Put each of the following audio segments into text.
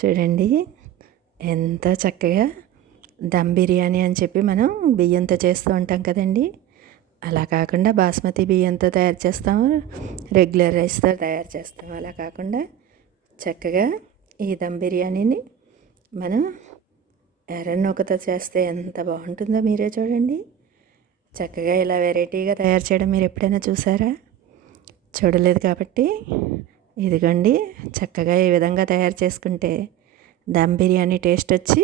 చూడండి. ఎంత చక్కగా దమ్ బిర్యానీ అని చెప్పి మనం బియ్యంతో చేస్తూ ఉంటాం కదండి. అలా కాకుండా బాస్మతి బియ్యంతో తయారు చేస్తాము రెగ్యులర్ రైస్తో తయారు చేస్తాము అలా కాకుండా చక్కగా ఈ దమ్ బిర్యానీని మనం ఎర్రనూకతో చేస్తే ఎంత బాగుంటుందో మీరే చూడండి. చక్కగా ఇలా వెరైటీగా తయారు చేయడం మీరు ఎప్పుడైనా చూసారా? చూడలేదు కాబట్టి ఇదిగోండి చక్కగా ఈ విధంగా తయారు చేసుకుంటే దమ్ బిర్యానీ టేస్ట్ వచ్చి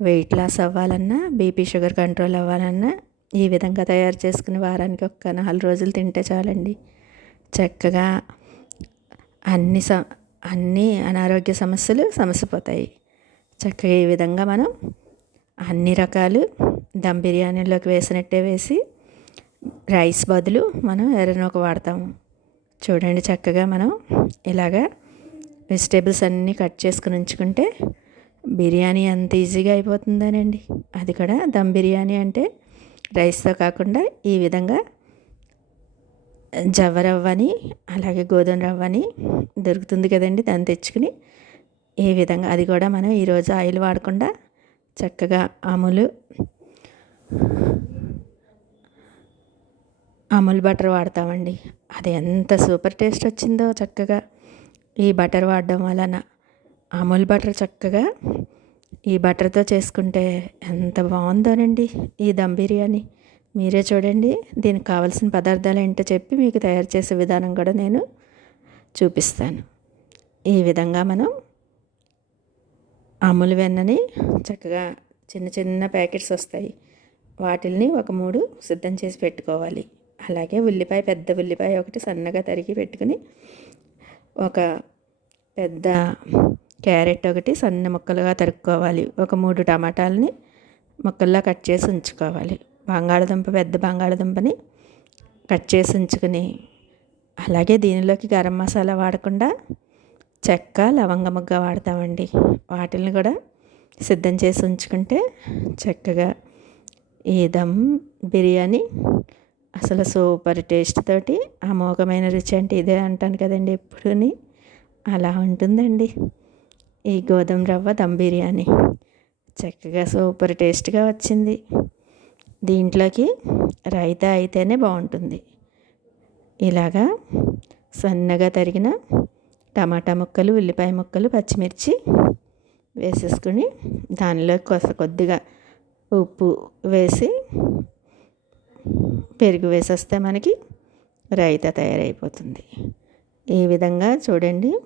వెయిట్ లాస్ అవ్వాలన్నా బీపీ షుగర్ కంట్రోల్ అవ్వాలన్నా ఈ విధంగా తయారు చేసుకుని వారానికి ఒక్క నాలుగు రోజులు తింటే చాలండి. చక్కగా అన్ని స అన్ని అనారోగ్య సమస్యలు సమస్యపోతాయి చక్కగా ఈ విధంగా మనం అన్ని రకాలు దమ్ బిర్యానీలోకి వేసినట్టే వేసి రైస్ బదులు మనం ఎర్రనొక వాడతాము. చూడండి చక్కగా మనం ఇలాగా వెజిటేబుల్స్ అన్నీ కట్ చేసుకుని ఉంచుకుంటే బిర్యానీ అంత ఈజీగా అయిపోతుందనండి. అది కూడా దమ్ బిర్యానీ అంటే రైస్తో కాకుండా ఈ విధంగా జవ్వ రవ్వని అలాగే గోధుమ రవ్వని దొరుకుతుంది కదండి దాన్ని తెచ్చుకుని. ఈ విధంగా అది కూడా మనం ఈరోజు ఆయిల్ వాడకుండా చక్కగా అములు అమూల్ బటర్ వాడతామండి. అది ఎంత సూపర్ టేస్ట్ వచ్చిందో చక్కగా. ఈ బటర్ వాడడం వలన అమూల్ బటర్ చక్కగా ఈ బటర్తో చేసుకుంటే ఎంత బాగుందోనండి ఈ దమ్ బిర్యానీ. మీరే చూడండి దీనికి కావాల్సిన పదార్థాలు ఏంటో చెప్పి మీకు తయారు చేసే విధానం కూడా నేను చూపిస్తాను. ఈ విధంగా మనం అమూల్ వెన్నని చక్కగా చిన్న చిన్న ప్యాకెట్స్ వస్తాయి. వాటిల్ని ఒక మూడు సిద్ధం చేసి పెట్టుకోవాలి. అలాగే ఉల్లిపాయ పెద్ద ఉల్లిపాయ ఒకటి సన్నగా తరిగి పెట్టుకుని ఒక పెద్ద క్యారెట్ ఒకటి సన్న ముక్కలుగా తరుక్కోవాలి. ఒక మూడు టమాటాలని ముక్కల్లా కట్ చేసి ఉంచుకోవాలి. బంగాళదుంప పెద్ద బంగాళదుంపని కట్ చేసి ఉంచుకుని అలాగే దీనిలోకి గరం మసాలా వాడకుండా చెక్క లవంగ ముగ్గ వాడతామండి. వాటిని కూడా సిద్ధం చేసి ఉంచుకుంటే చక్కగా ఈ దమ్ బిర్యానీ అసలు సూపర్ టేస్ట్ తోటి అమోఘమైన రుచి అంటే ఇదే అంటాను కదండి ఎప్పుడుని. అలా ఉంటుందండి. ఈ గోధుమ రవ్వ దమ్ బిర్యానీ. చక్కగా సూపర్ టేస్ట్గా వచ్చింది. దీంట్లోకి రైతా అయితేనే బాగుంటుంది. ఇలాగా సన్నగా తరిగిన టమాటా ముక్కలు ఉల్లిపాయ ముక్కలు పచ్చిమిర్చి వేసేసుకుని దానిలో కొస కొద్దిగా ఉప్పు వేసి పెరుగు వేసేస్తే మనకి రైతా తయారైపోతుంది. ఈ విధంగా చూడండి.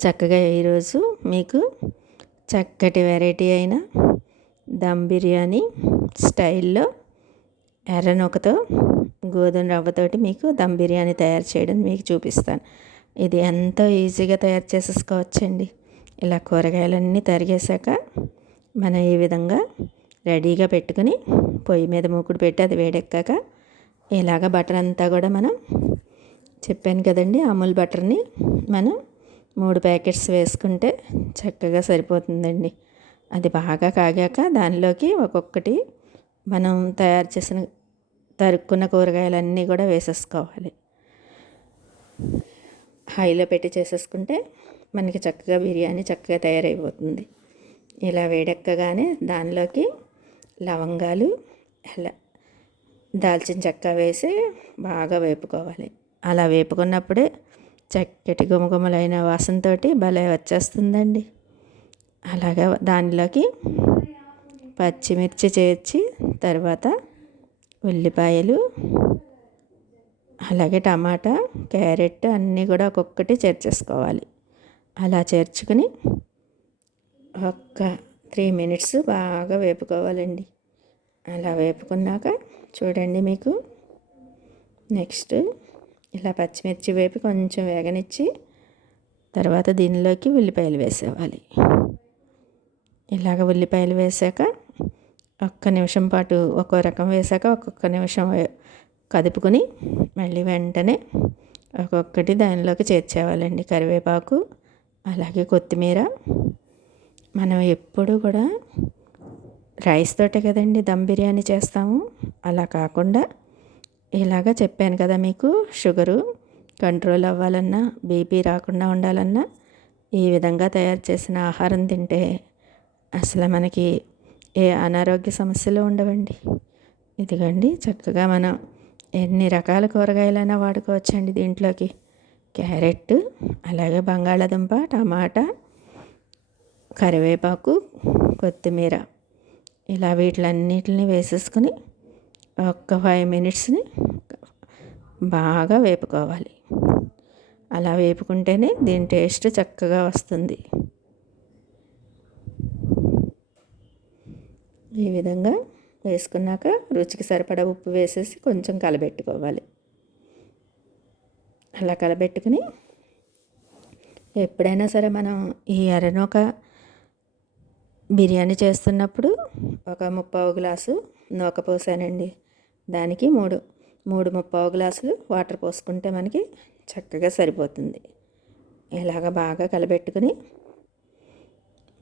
చక్కగా ఈరోజు మీకు చక్కటి వెరైటీ అయిన దమ్ బిర్యానీ స్టైల్లో ఎర్రనొకతో గోధుమ రవ్వతోటి మీకు దమ్ బిర్యానీ తయారు చేయడం మీకు చూపిస్తాను. ఇది ఎంతో ఈజీగా తయారు చేసేసుకోవచ్చండి. ఇలా కూరగాయలన్నీ తరిగేశాక మనం ఈ విధంగా రెడీగా పెట్టుకుని పొయ్యి మీద మూకుడు పెట్టి అది వేడెక్కాక ఇలాగ బటర్ అంతా కూడా మనం చెప్పాను కదండి అమూల్ బటర్ని మనం మూడు ప్యాకెట్స్ వేసుకుంటే చక్కగా సరిపోతుందండి. అది బాగా కాగాక దానిలోకి ఒక్కొక్కటి మనం తయారు చేసిన తరుక్కున్న కూరగాయలన్నీ కూడా వేసేసుకోవాలి. హైలో పెట్టి చేసేసుకుంటే మనకి చక్కగా బిర్యానీ చక్కగా తయారైపోతుంది. ఇలా వేడెక్కగానే దానిలోకి లవంగాలు అలా దాల్చిన చెక్క వేసి బాగా వేపుకోవాలి. అలా వేపుకున్నప్పుడే చక్కటి గుమగుమలైన వాసనతో భలే వచ్చేస్తుందండి. అలాగా దానిలోకి పచ్చిమిర్చి చేర్చి తర్వాత ఉల్లిపాయలు అలాగే టమాటా క్యారెట్ అన్నీ కూడా ఒక్కొక్కటి చేర్చేసుకోవాలి. అలా చేర్చుకుని ఒక్క త్రీ మినిట్స్ బాగా వేపుకోవాలండి. అలా వేపుకున్నాక చూడండి మీకు. నెక్స్ట్ ఇలా పచ్చిమిర్చి వేపి కొంచెం వేగనిచ్చి తర్వాత దీనిలోకి ఉల్లిపాయలు వేసేవాలి. ఇలాగ ఉల్లిపాయలు వేసాక ఒక్క నిమిషం పాటు ఒక్కో రకం వేసాక ఒక్కొక్క నిమిషం కదుపుకొని మళ్ళీ వెంటనే ఒక్కొక్కటి దానిలోకి చేర్చేవాలండి. కరివేపాకు అలాగే కొత్తిమీర మనం ఎప్పుడు కూడా రైస్ తోటే కదండి దమ్ బిర్యానీ చేస్తాము. అలా కాకుండా ఇలాగ చెప్పాను కదా మీకు షుగరు కంట్రోల్ అవ్వాలన్నా బీపీ రాకుండా ఉండాలన్నా ఈ విధంగా తయారు చేసిన ఆహారం తింటే అసలు మనకి ఏ అనారోగ్య సమస్యలు ఉండవండి. ఇదిగండి చక్కగా మనం ఎన్ని రకాల కూరగాయలైనా వాడుకోవచ్చండి దీంట్లోకి. క్యారెట్ అలాగే బంగాళాదుంప టమాటా కరివేపాకు కొత్తిమీర ఇలా వీటిలన్నిటిని వేసేసుకుని ఒక్క ఫైవ్ మినిట్స్ని బాగా వేపుకోవాలి. అలా వేపుకుంటేనే దీని టేస్ట్ చక్కగా వస్తుంది. ఈ విధంగా వేసుకున్నాక రుచికి సరిపడా ఉప్పు వేసేసి కొంచెం కలబెట్టుకోవాలి. అలా కలబెట్టుకుని ఎప్పుడైనా సరే మనం ఈ అరనొక బిర్యానీ చేస్తున్నప్పుడు ఒక ముప్పావు గ్లాసు నూక పోసానండి. దానికి మూడు మూడు ముప్పావు గ్లాసులు వాటర్ పోసుకుంటే మనకి చక్కగా సరిపోతుంది. ఇలాగ బాగా కలబెట్టుకుని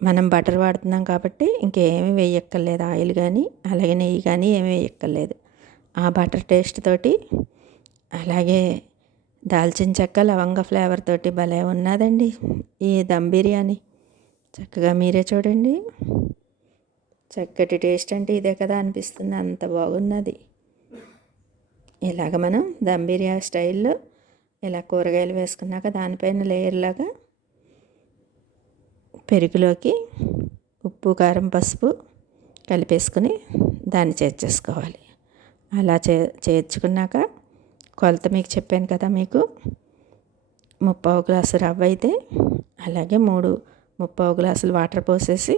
మనం బటర్ వాడుతున్నాం కాబట్టి ఇంకేమి వేయక్కర్లేదు. ఆయిల్ కానీ అలాగే నెయ్యి కానీ ఏమీ వేయక్కర్లేదు. ఆ బటర్ టేస్ట్ తోటి అలాగే దాల్చిన చెక్క లవంగ ఫ్లేవర్ తోటి భలే ఉన్నదండి ఈ దమ్ బిర్యానీ. చక్కగా మీరే చూడండి. చక్కటి టేస్ట్ అంటే ఇదే కదా అనిపిస్తుంది. అంత బాగున్నది. ఇలాగ మనం దమ్ బిర్యానీ స్టైల్లో ఇలా కూరగాయలు వేసుకున్నాక దానిపైన లేయర్లాగా పెరుగులోకి ఉప్పు కారం పసుపు కలిపేసుకుని దాన్ని చేర్చేసుకోవాలి అలా చే చేర్చుకున్నాక కొలత మీకు చెప్పాను కదా మీకు. ముప్పావు గ్లాసు రవ్వ అయితే అలాగే మూడు ముప్పావు గ్లాసులు వాటర్ పోసేసి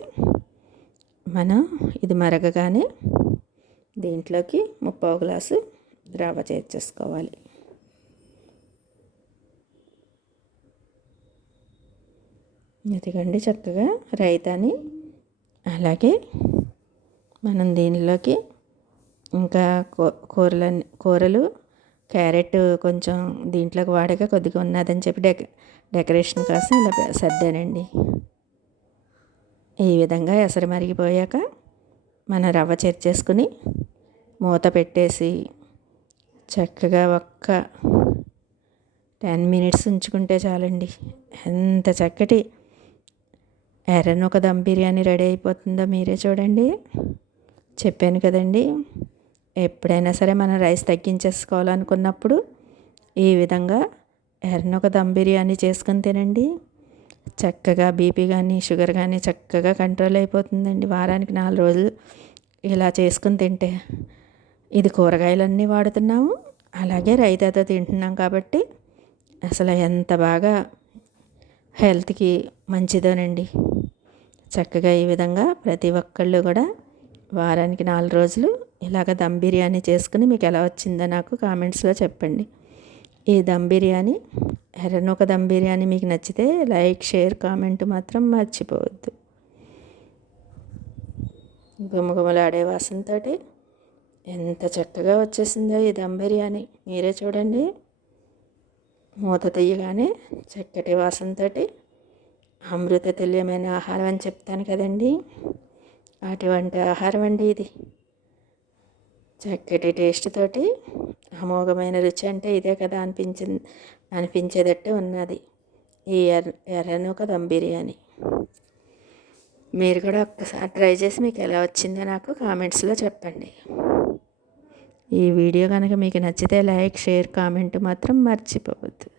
మనం ఇది మరగగానే దీంట్లోకి ముప్పావు గ్లాసు రవ్వ చేర్చేసుకోవాలి. ఇదిగండి చక్కగా రైతాని అలాగే మనం దీనిలోకి ఇంకా కూరలన్నీ కూరలు క్యారెట్ కొంచెం దీంట్లోకి వాడక కొద్దిగా ఉన్నదని చెప్పి డెక డెకరేషన్ కోసం ఇలా సర్దానండి. ఈ విధంగా ఎసరు మరిగిపోయాక మన రవ్వ చేర్చేసుకుని మూత పెట్టేసి చక్కగా ఒక్క టెన్ మినిట్స్ ఉంచుకుంటే చాలండి. ఎంత చక్కటి ఎర్రనొక దమ్ బిర్యానీ రెడీ అయిపోతుందో మీరే చూడండి. చెప్పాను కదండి ఎప్పుడైనా సరే మనం రైస్ తగ్గించేసుకోవాలనుకున్నప్పుడు ఈ విధంగా ఎర్రనొక దమ్ బిర్యానీ చేసుకుని తినండి. చక్కగా బీపీ కానీ షుగర్ కానీ చక్కగా కంట్రోల్ అయిపోతుందండి. వారానికి నాలుగు రోజులు ఇలా చేసుకుని తింటే. ఇది కూరగాయలన్నీ వాడుతున్నాము. అలాగే రైతాతో తింటున్నాం కాబట్టి అసలు ఎంత బాగా హెల్త్కి మంచిదోనండి. చక్కగా ఈ విధంగా ప్రతి ఒక్కళ్ళు కూడా వారానికి నాలుగు రోజులు ఇలాగ దమ్ బిర్యానీ చేసుకుని మీకు ఎలా వచ్చిందో నాకు కామెంట్స్లో చెప్పండి. ఈ దమ్ బిర్యానీ ఎర్రనొక దమ్ బిర్యానీ మీకు నచ్చితే లైక్ షేర్ కామెంట్ మాత్రం మర్చిపోవద్దు. గుమగుమలాడే వాసనతో ఎంత చక్కగా వచ్చేసిందో ఈ దమ్ బిర్యానీ. మీరే చూడండి. మూత తీయగానే చక్కటి వాసనతో అమృత తుల్యమైన ఆహారం అని చెప్తాను కదండి. అటువంటి ఆహారం అండి ఇది. చక్కటి టేస్ట్ తోటి అమోఘమైన రుచి అంటే ఇదే కదా అనిపించింది. అనిపించేటట్టు ఉన్నది. ఈ ఎర్ర ఎర్రనూక దమ్ బిర్యానీ. మీరు కూడా ఒక్కసారి ట్రై చేసి మీకు ఎలా వచ్చిందో నాకు కామెంట్స్లో చెప్పండి. ఈ వీడియో కనుక మీకు నచ్చితే లైక్ షేర్ కామెంట్ మాత్రం మర్చిపోవద్దు.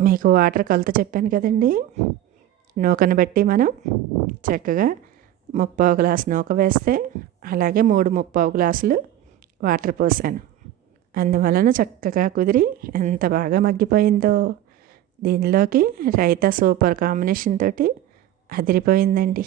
మీకు వాటర్ కొలత చెప్పాను కదండి? నూకను బట్టి మనం చక్కగా ముప్పావు గ్లాసు నూక వేస్తే అలాగే మూడు ముప్పావు గ్లాసులు వాటర్ పోసాను. అందువలన చక్కగా కుదిరి ఎంత బాగా మగ్గిపోయిందో. దీనిలోకి రైతా సూపర్ కాంబినేషన్ తోటి అదిరిపోయిందండి.